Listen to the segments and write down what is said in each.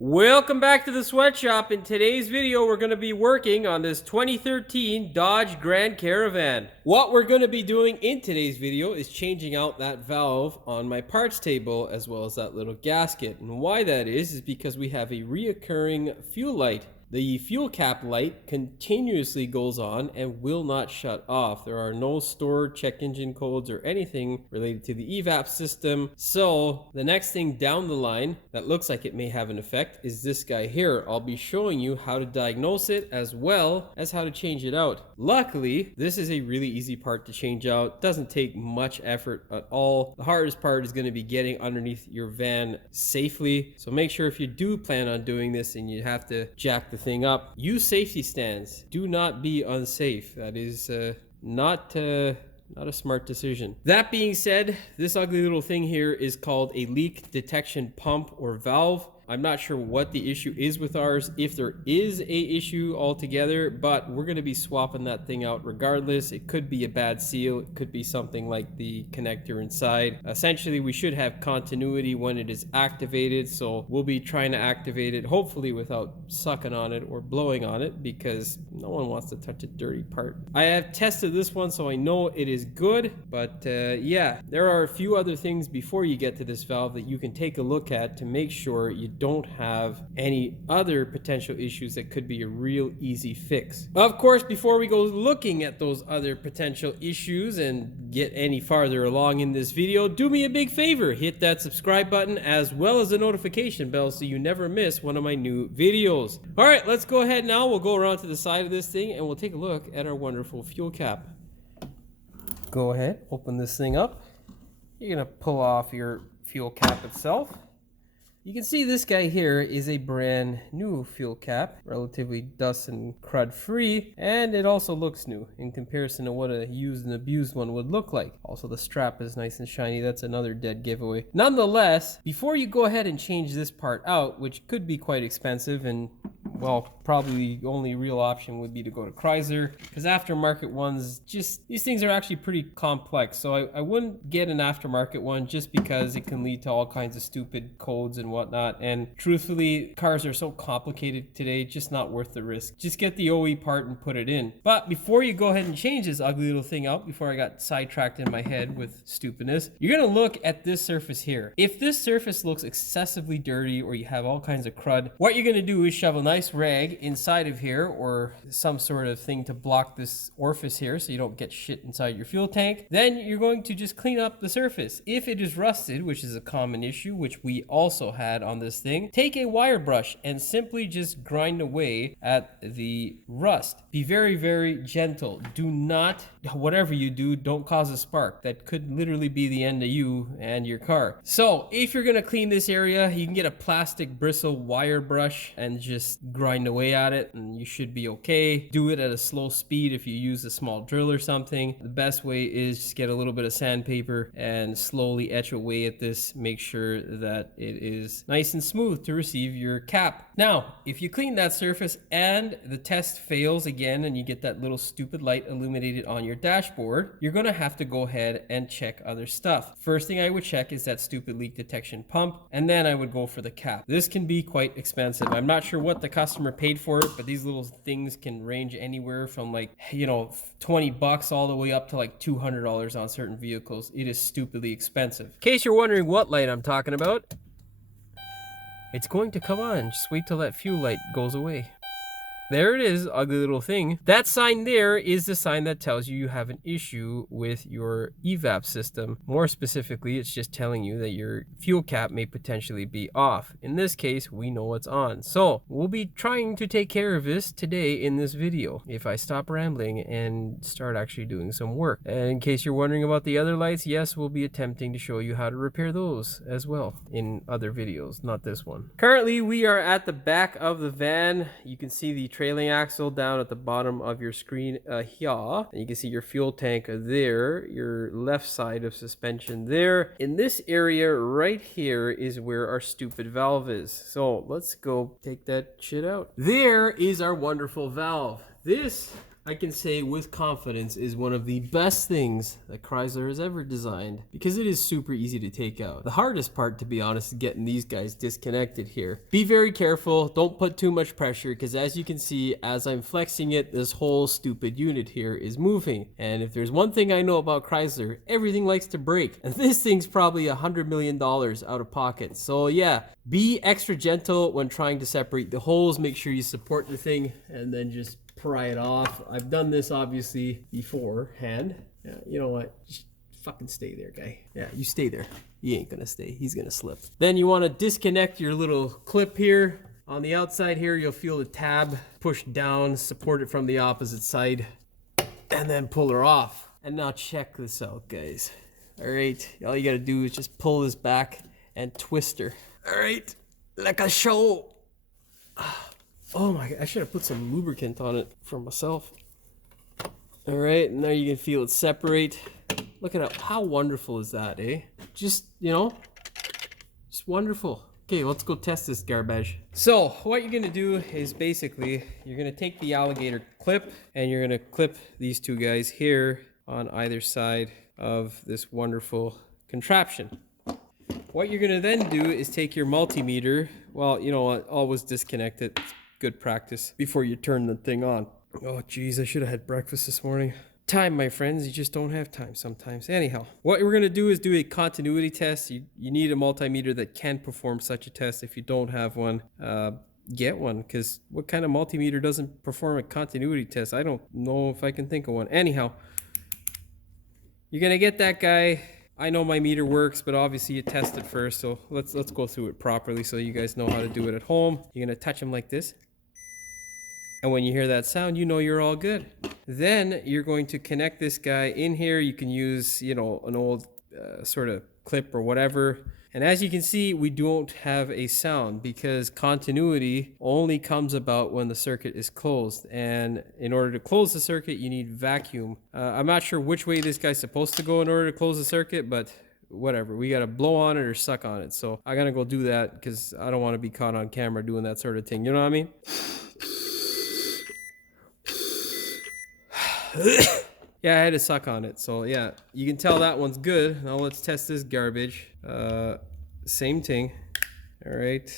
Welcome back to the sweatshop. In today's video, we're going to be working on this 2013 Dodge Grand Caravan. What we're going to be doing in today's video is changing out that valve on my parts table as well as that little gasket. And why that is because we have a reoccurring fuel light. The fuel cap light continuously goes on and will not shut off. There are no stored check engine codes or anything related to the EVAP system. So the next thing down the line that looks like it may have an effect is this guy here. I'll be showing you how to diagnose it as well as how to change it out. Luckily, this is a really easy part to change out. Doesn't take much effort at all. The hardest part is going to be getting underneath your van safely. So make sure if you do plan on doing this and you have to jack the thing up, use safety stands. Do not be unsafe. That is not a smart decision. That being said, this ugly little thing here is called a leak detection pump or valve. I'm not sure what the issue is with ours, if there is a issue altogether, but we're going to be swapping that thing out regardless. It could be a bad seal. It could be something like the connector inside. Essentially, we should have continuity when it is activated, so we'll be trying to activate it, hopefully without sucking on it or blowing on it, because no one wants to touch a dirty part. I have tested this one, so I know it is good, but yeah, there are a few other things before you get to this valve that you can take a look at to make sure you don't have any other potential issues that could be a real easy fix. Of course, before we go looking at those other potential issues and get any farther along in this video, do me a big favor, hit that subscribe button as well as the notification bell so you never miss one of my new videos. All right, let's go ahead now. We'll go around to the side of this thing and we'll take a look at our wonderful fuel cap. Go ahead, open this thing up. You're gonna pull off your fuel cap itself. You can see this guy here is a brand new fuel cap, relatively dust and crud free, and it also looks new in comparison to what a used and abused one would look like. Also, the strap is nice and shiny. That's another dead giveaway. Nonetheless, before you go ahead and change this part out, which could be quite expensive and well, probably the only real option would be to go to Chrysler, because aftermarket ones, just these things are actually pretty complex. So I wouldn't get an aftermarket one just because it can lead to all kinds of stupid codes and whatnot. And truthfully, cars are so complicated today, just not worth the risk. Just get the OE part and put it in. But before you go ahead and change this ugly little thing out, before I got sidetracked in my head with stupidness, you're gonna look at this surface here. If this surface looks excessively dirty or you have all kinds of crud, what you're gonna do is shove a nice rag inside of here or some sort of thing to block this orifice here so you don't get shit inside your fuel tank. Then you're going to just clean up the surface. If it is rusted, which is a common issue, which we also had on this thing, take a wire brush and simply just grind away at the rust. Be very, very gentle. Do not, whatever you do, don't cause a spark. That could literally be the end of you and your car. So if you're gonna clean this area, you can get a plastic bristle wire brush and just grind away at it and you should be okay. Do it at a slow speed if you use a small drill or something. The best way is just get a little bit of sandpaper and slowly etch away at this. Make sure that it is nice and smooth to receive your cap. Now, if you clean that surface and the test fails again and you get that little stupid light illuminated on your dashboard, you're gonna have to go ahead and check other stuff. First thing I would check is that stupid leak detection pump, and then I would go for the cap. This can be quite expensive. I'm not sure what the customer paid for it, but these little things can range anywhere from like, you know, 20 bucks all the way up to like $200 on certain vehicles. It is stupidly expensive. In case you're wondering what light I'm talking about, it's going to come on. Just wait till that fuel light goes away. There it is, ugly little thing. That sign there is the sign that tells you you have an issue with your EVAP system. More specifically, it's just telling you that your fuel cap may potentially be off. In this case, we know it's on. So we'll be trying to take care of this today in this video, if I stop rambling and start actually doing some work. And in case you're wondering about the other lights, yes, we'll be attempting to show you how to repair those as well in other videos, not this one. Currently, we are at the back of the van. You can see the trailing axle down at the bottom of your screen here, and you can see your fuel tank there, your left side of suspension there. In this area right here is where our stupid valve is. So let's go take that shit out. There is our wonderful valve. This I can say with confidence is one of the best things that Chrysler has ever designed, because it is super easy to take out. The hardest part, to be honest, is getting these guys disconnected here. Be very careful, don't put too much pressure, because as you can see, as I'm flexing it, this whole stupid unit here is moving. And if there's one thing I know about Chrysler, everything likes to break. And this thing's probably $100 million out of pocket. So yeah, be extra gentle when trying to separate the holes. Make sure you support the thing and then just pry it off. I've done this obviously beforehand. Yeah, you know what? Just fucking stay there, guy. Yeah, you stay there. He ain't gonna stay. He's gonna slip. Then you want to disconnect your little clip here. On the outside here, you'll feel the tab push down, support it from the opposite side, and then pull her off. And now check this out, guys. All right, all you gotta do is just pull this back and twist her. All right, like a show. Oh my God, I should have put some lubricant on it for myself. All right, now you can feel it separate. Look at it, how wonderful is that, eh? Just, you know, just wonderful. Okay, let's go test this garbage. So what you're gonna do is basically, you're gonna take the alligator clip and you're gonna clip these two guys here on either side of this wonderful contraption. What you're gonna then do is take your multimeter. Well, you know what, always disconnect it. It's good practice before you turn the thing on. Oh geez, I should have had breakfast this morning. Time, my friends, you just don't have time sometimes. Anyhow, what we're gonna do is do a continuity test. You need a multimeter that can perform such a test. If you don't have one, get one, because what kind of multimeter doesn't perform a continuity test? I don't know if I can think of one. Anyhow, you're gonna get that guy. I know my meter works, but obviously you test it first, so let's go through it properly so you guys know how to do it at home. You're gonna touch them like this. And when you hear that sound, you know you're all good. Then you're going to connect this guy in here. You can use, you know, an old sort of clip or whatever. And as you can see, we don't have a sound because continuity only comes about when the circuit is closed. And in order to close the circuit, you need vacuum. I'm not sure which way this guy's supposed to go in order to close the circuit, but whatever. We got to blow on it or suck on it. So I got to go do that because I don't want to be caught on camera doing that sort of thing. You know what I mean? Yeah, I had to suck on it. So yeah, you can tell that one's good. Now let's test this garbage. Same thing. All right.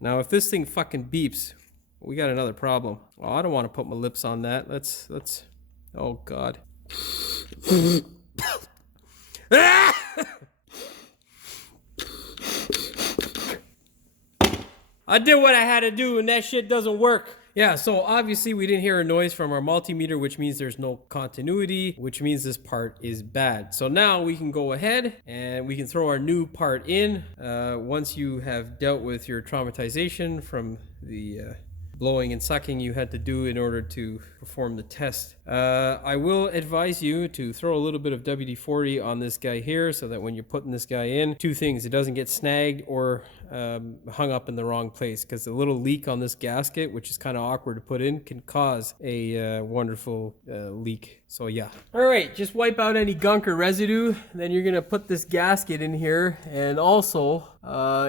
Now if this thing fucking beeps, we got another problem. Oh, I don't want to put my lips on that. Let's, oh God. I did what I had to do and that shit doesn't work. Yeah, so obviously we didn't hear a noise from our multimeter, which means there's no continuity, which means this part is bad. So now we can go ahead and we can throw our new part in. Once you have dealt with your traumatization from the blowing and sucking you had to do in order to perform the test. I will advise you to throw a little bit of WD-40 on this guy here so that when you're putting this guy in, two things, it doesn't get snagged or hung up in the wrong place, because a little leak on this gasket, which is kind of awkward to put in, can cause a wonderful leak. So yeah. All right, just wipe out any gunk or residue. Then you're gonna put this gasket in here. And also,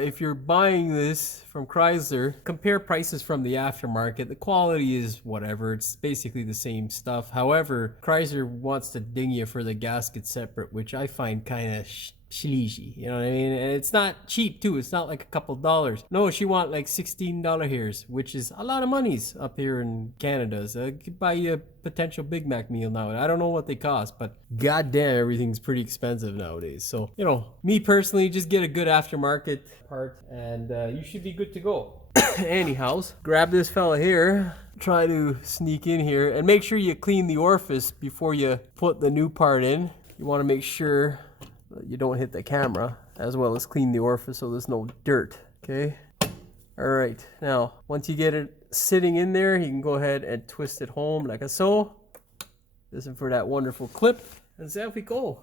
if you're buying this from Chrysler, compare prices from the aftermarket. The quality is whatever. It's basically the same stuff. However, Chrysler wants to ding you for the gasket separate, which I find kind of sleazy, you know what I mean? And it's not cheap too. It's not like a couple dollars. No, she want like $16 here, which is a lot of monies up here in Canada. So I could buy you a potential Big Mac meal now. I don't know what they cost, but goddamn, everything's pretty expensive nowadays. So, you know, me personally, just get a good aftermarket part and you should be good to go. Anyhow, grab this fella here, try to sneak in here, and make sure you clean the orifice before you put the new part in. You want to make sure you don't hit the camera, as well as clean the orifice so there's no dirt. Okay, all right, now once you get it sitting in there, you can go ahead and twist it home like so. Listen for that wonderful clip, and there we go.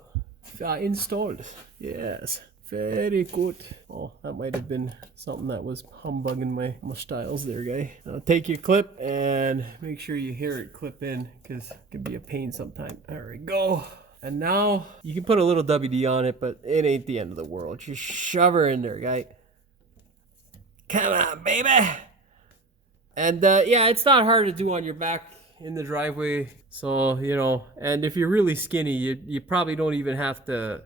Installed. Yes, very good. Oh, that might have been something that was humbugging my styles there, guy. Now take your clip and make sure you hear it clip in, because it can be a pain sometime. There we go. And now you can put a little WD on it, but it ain't the end of the world. Just shove her in there, guy. Come on, baby. And yeah, it's not hard to do on your back in the driveway. So, you know, and if you're really skinny, you probably don't even have to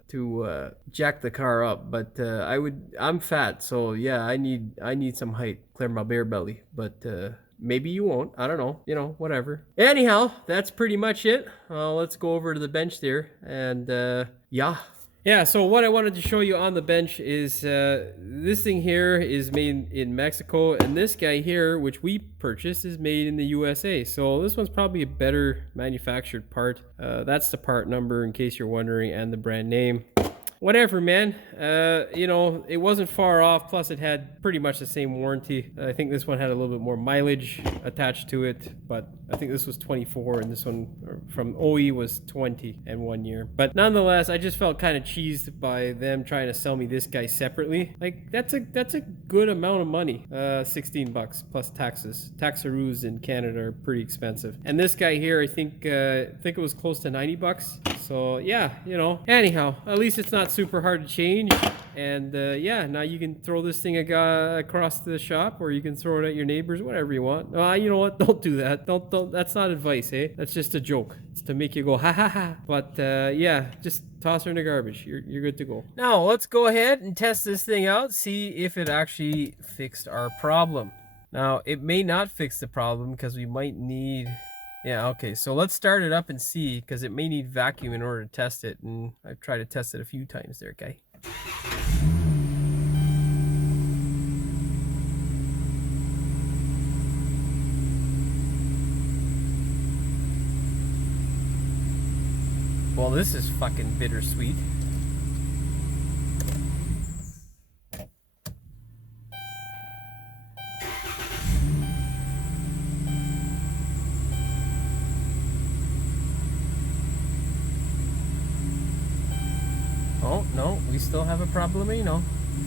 jack the car up. But I'm fat, so yeah, I need some height, clear my beer belly. But maybe you won't. I don't know. You know, whatever. Anyhow, that's pretty much it. Let's go over to the bench there, and yeah. Yeah, so what I wanted to show you on the bench is this thing here is made in Mexico, and this guy here, which we purchased, is made in the USA. So this one's probably a better manufactured part. That's the part number in case you're wondering, and the brand name. Whatever, man. You know, it wasn't far off. Plus, it had pretty much the same warranty. I think this one had a little bit more mileage attached to it, but I think this was 24, and this one from OE was 20 and 1 year. But nonetheless, I just felt kind of cheesed by them trying to sell me this guy separately. Like, that's a good amount of money. 16 bucks plus taxes. Taxaroos in Canada are pretty expensive. And this guy here, I think it was close to 90 bucks. So yeah, you know. Anyhow, at least it's not super hard to change. And yeah, now you can throw this thing across the shop, or you can throw it at your neighbors, whatever you want. You know what? Don't do that. Don't. That's not advice, eh? That's just a joke. It's to make you go ha ha ha. But yeah, just toss her in the garbage. You're good to go. Now let's go ahead and test this thing out. See if it actually fixed our problem. Now it may not fix the problem because we might need. Yeah, okay, so let's start it up and see, because it may need vacuum in order to test it, and I've tried to test it a few times there, guy. Well, this is fucking bittersweet. Oh, no, we still have a problemo.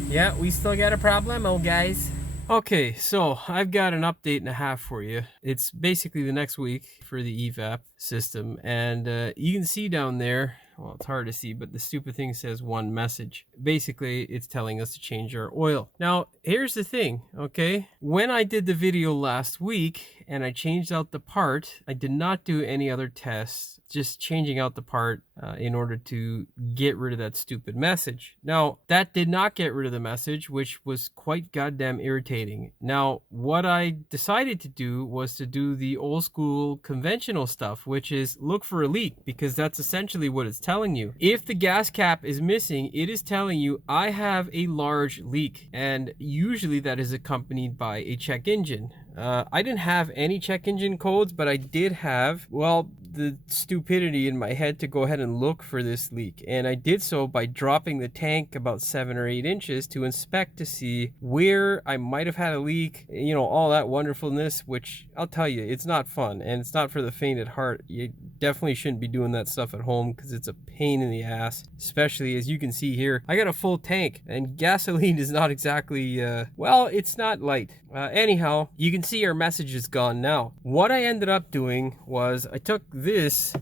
Yeah, we still got a problemo, guys. Okay, so I've got an update and a half for you. It's basically the next week for the EVAP system, and you can see down there, well, it's hard to see, but the stupid thing says one message. Basically, it's telling us to change our oil. Now, here's the thing, okay? When I did the video last week and I changed out the part, I did not do any other tests, just changing out the part in order to get rid of that stupid message. Now, that did not get rid of the message, which was quite goddamn irritating. Now, what I decided to do was to do the old school conventional stuff, which is look for a leak, because that's essentially what it's telling you. If the gas cap is missing, it is telling you I have a large leak, and usually that is accompanied by a check engine. I didn't have any check engine codes, but I did have, well, the stupidity in my head to go ahead and look for this leak. And I did so by dropping the tank about 7 or 8 inches to inspect to see where I might have had a leak, you know, all that wonderfulness, which I'll tell you, it's not fun, and it's not for the faint at heart. You definitely shouldn't be doing that stuff at home, because it's a pain in the ass, especially as you can see here. I got a full tank, and gasoline is not exactly, well, it's not light. Anyhow, you can see our message is gone now. What I ended up doing was I took this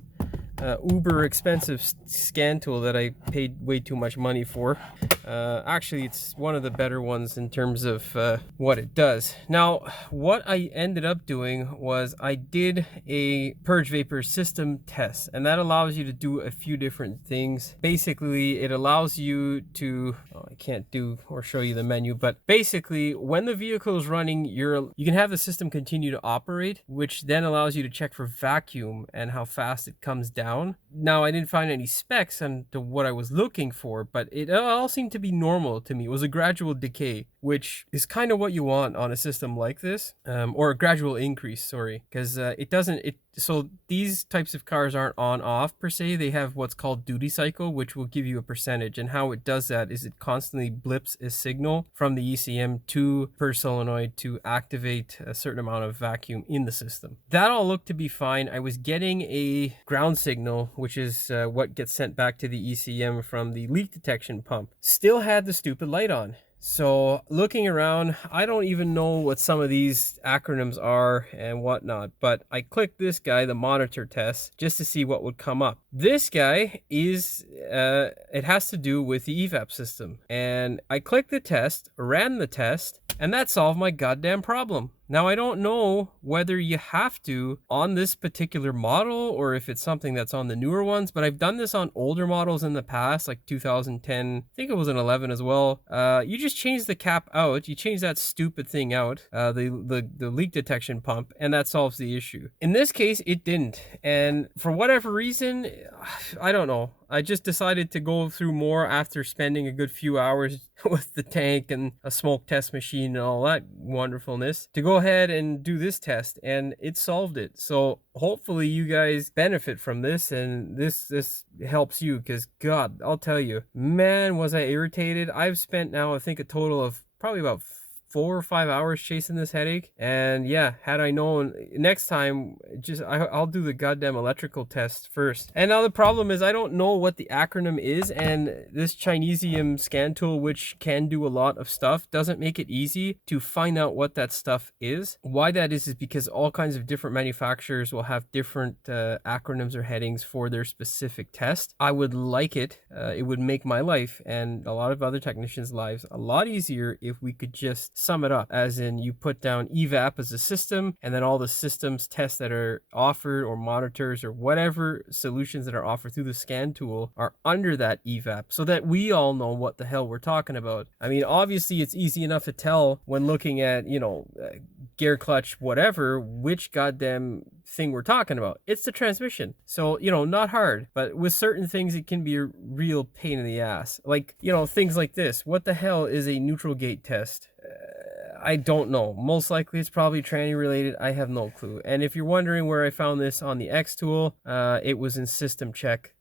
uber expensive scan tool that I paid way too much money for. Actually, it's one of the better ones in terms of what it does. Now, what I ended up doing was I did a purge vapor system test, and that allows you to do a few different things. Basically, it allows you to, I can't do or show you the menu, but basically when the vehicle is running, you can have the system continue to operate, which then allows you to check for vacuum and how fast it comes down. Now, I didn't find any specs on to what I was looking for, but it all seemed to be normal to me. It was a gradual decay, which is kind of what you want on a system like this, or a gradual increase, sorry, because so these types of cars aren't on off per se. They have what's called duty cycle, which will give you a percentage, and how it does that is it constantly blips a signal from the ECM to per solenoid to activate a certain amount of vacuum in the system. That all looked to be fine. I was getting a ground signal, which is what gets sent back to the ECM from the leak detection pump. Still had the stupid light on. So looking around, I don't even know what some of these acronyms are and whatnot, but I clicked this guy, the monitor test, just to see what would come up. This guy is, it has to do with the EVAP system. And I clicked the test, ran the test, and that solved my goddamn problem. Now, I don't know whether you have to on this particular model or if it's something that's on the newer ones, but I've done this on older models in the past, like 2010. I think it was an 11 as well. You just change the cap out. You change that stupid thing out, the leak detection pump, and that solves the issue. In this case, it didn't. And for whatever reason, I don't know. I just decided to go through more after spending a good few hours with the tank and a smoke test machine and all that wonderfulness to go ahead and do this test, and it solved it. So hopefully you guys benefit from this, and this helps you, because God, I'll tell you, man, was I irritated. I've spent now, I think, a total of probably about 4 or 5 hours chasing this headache. And yeah, had I known, next time just I'll do the goddamn electrical test first. And now the problem is I don't know what the acronym is, and this Chinesium scan tool, which can do a lot of stuff, doesn't make it easy to find out what that stuff is. Why that is because all kinds of different manufacturers will have different acronyms or headings for their specific test. I would like it. It would make my life and a lot of other technicians' lives a lot easier if we could just sum it up, as in you put down EVAP as a system, and then all the systems tests that are offered, or monitors, or whatever solutions that are offered through the scan tool are under that EVAP, so that we all know what the hell we're talking about. I mean, obviously it's easy enough to tell when looking at, you know, gear clutch, whatever, which goddamn thing we're talking about. It's the transmission. So, you know, not hard, but with certain things it can be a real pain in the ass. Like, you know, things like this. What the hell is a neutral gate test? I don't know. Most likely it's probably tranny related. I have no clue. And if you're wondering where I found this on the X tool, it was in system check.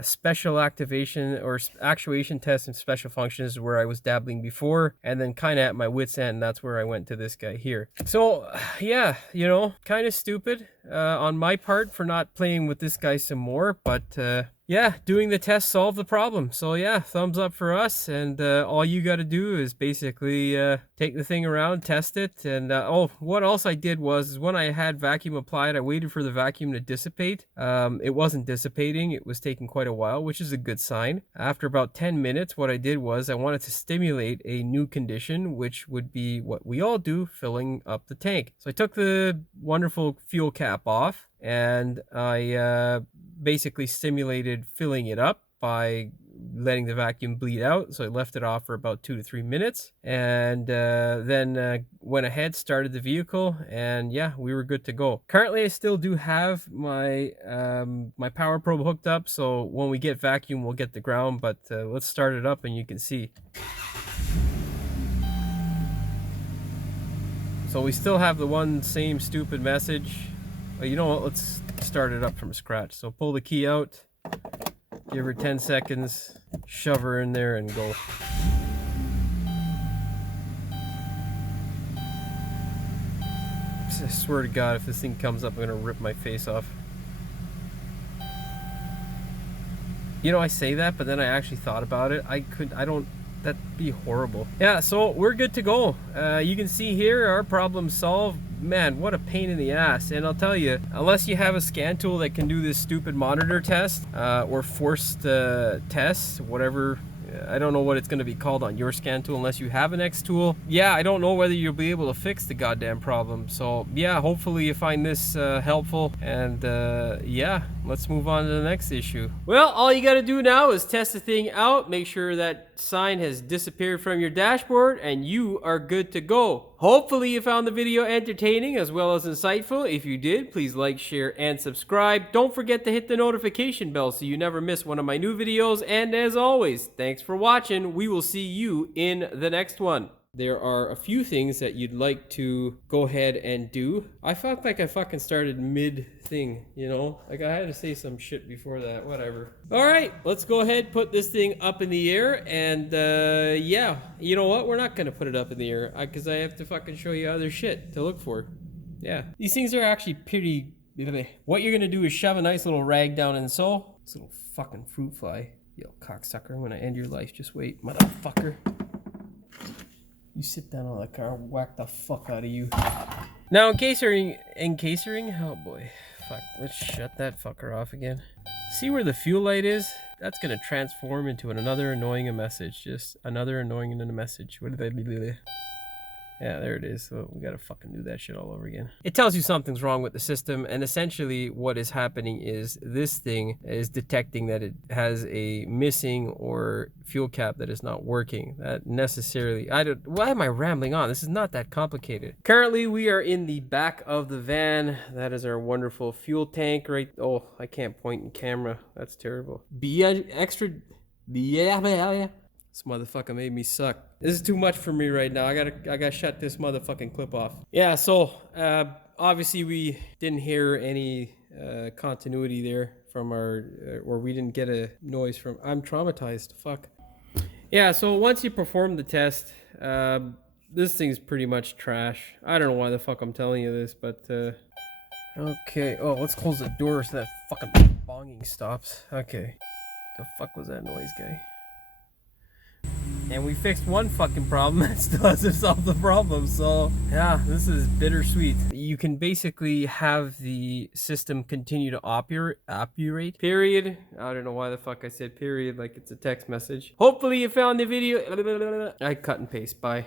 Special activation or actuation test and special functions is where I was dabbling before, and then kind of at my wit's end, that's where I went to this guy here. So yeah, you know, kind of stupid on my part for not playing with this guy some more, but yeah, doing the test solved the problem. So yeah, thumbs up for us. And all you got to do is basically take the thing around, test it. And oh, what else I did was when I had vacuum applied, I waited for the vacuum to dissipate. It wasn't dissipating. It was taking quite a while, which is a good sign. After about 10 minutes, what I did was I wanted to stimulate a new condition, which would be what we all do, filling up the tank. So I took the wonderful fuel cap off, and I basically stimulated filling it up by letting the vacuum bleed out. So I left it off for about 2 to 3 minutes, and then went ahead, started the vehicle, and yeah, we were good to go. Currently I still do have my my power probe hooked up, so when we get vacuum we'll get the ground, but let's start it up and you can see. So we still have the one same stupid message. But you know what, let's start it up from scratch. So pull the key out, give her 10 seconds, shove her in there, and go. I swear to God, if this thing comes up, I'm gonna rip my face off. You know, I say that, but then I actually thought about it. That'd be horrible. Yeah, so we're good to go. You can see here our problem solved. Man, what a pain in the ass. And I'll tell you, unless you have a scan tool that can do this stupid monitor test or forced tests, whatever, I don't know what it's going to be called on your scan tool unless you have an X tool. Yeah, I don't know whether you'll be able to fix the goddamn problem. So yeah, hopefully you find this helpful, and yeah, let's move on to the next issue. Well, all you got to do now is test the thing out, make sure that sign has disappeared from your dashboard, and you are good to go. Hopefully you found the video entertaining as well as insightful. If you did, please like, share, and subscribe. Don't forget to hit the notification bell so you never miss one of my new videos. And as always, thanks for watching. We will see you in the next one. There are a few things that you'd like to go ahead and do. I felt like I fucking started mid-thing, you know? Like I had to say some shit before that, whatever. All right, let's go ahead, put this thing up in the air, and yeah, you know what? We're not gonna put it up in the air, because I have to fucking show you other shit to look for. Yeah, these things are actually pretty... What you're gonna do is shove a nice little rag down in so. This little fucking fruit fly. Yo, cocksucker, I'm gonna end your life, just wait, motherfucker. You sit down on the car, I'll whack the fuck out of you. Now, encasering, oh boy, fuck, let's shut that fucker off again. See where the fuel light is? That's gonna transform into another annoying message, just another annoying message. What did that be? Yeah, there it is. So we gotta fucking do that shit all over again. It tells you something's wrong with the system, and essentially what is happening is this thing is detecting that it has a missing or fuel cap that is not working. That necessarily, why am I rambling on? This is not that complicated. Currently, we are in the back of the van. That is our wonderful fuel tank, right? Oh, I can't point in camera. That's terrible. Be extra. Yeah. This motherfucker made me suck. This is too much for me right now. I gotta shut this motherfucking clip off. Yeah, so obviously we didn't hear any continuity there from our, or we didn't get a noise from. I'm traumatized. Fuck. Yeah, so once you perform the test, this thing's pretty much trash. I don't know why the fuck I'm telling you this, but okay. Oh, let's close the door so that fucking bonging stops. Okay. The fuck was that noise, guy? And we fixed one fucking problem that still hasn't solved the problem. So yeah, this is bittersweet. You can basically have the system continue to operate, period. I don't know why the fuck I said period like it's a text message. Hopefully you found the video. I cut and paste. Bye.